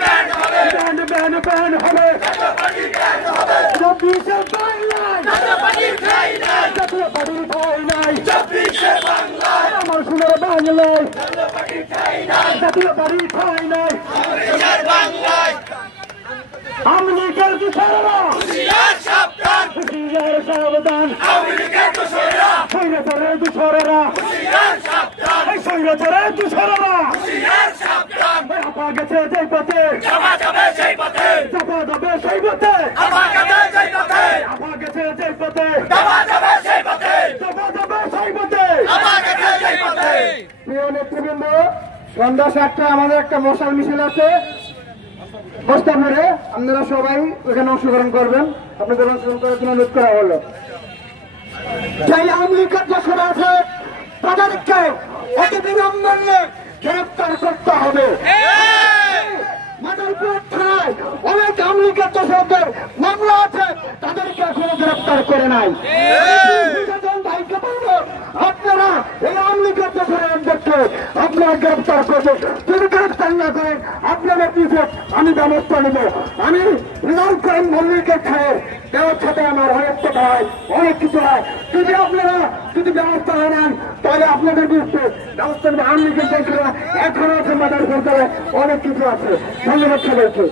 Ban হবে 24 বাংলায় জাতীয় পার্টির ঠাঁই নাই আমার সোনার বাংলায় জাতীয় পার্টির ঠাঁই নাই আওয়ামী লীগের দোষরেরা সাবধান সৈন্যদের দোষরেরা সৈন্যদের দোষরেরা আপা গেছে যেই পথে চাপা যাবে সেই পথে আপা গেছে যেই পথে প্রিয় নেতৃবৃন্দ, সন্ধ্যা 7টায় আমাদের একটা মশাল মিছিল আছে মোস্তাফরে। আপনারা সবাই ওখানে অংশগ্রহণ করবেন। আপনাদের অংশগ্রহণ করার জন্য অনুরোধ করা হলো। সেই আওয়ামী লীগের দোষরা আছে তাদেরকে অতি বিলম্বে গ্রেফতার করতে হবে। মাদারীপুর থানায় অনেক আওয়ামী লীগের দোষরদের মামলা আছে, তাদেরকে এখনো গ্রেফতার করে নাই। ভাইকে বলবো, আপনারা এই আওয়ামী লীগের দোষরদেরকে আপনারা গ্রেফতার করবেন। যদি গ্রেফতার না করেন আপনাদের পিছিয়ে আমি ব্যবস্থা নেব। আমি রিজার্ভ করেন মল্লিকের খায়ের দেওয়ার সাথে আমার হয়তো হয় অনেক কিছু হয়। যদি আপনারা ব্যবস্থা নেন তাহলে আপনাদের বিরুদ্ধে ব্যবস্থা নেবে। আওয়ামী লীগের এখনো আছে মাদারীপুর অনেক কিছু আছে। ধন্যবাদ সবাইকে।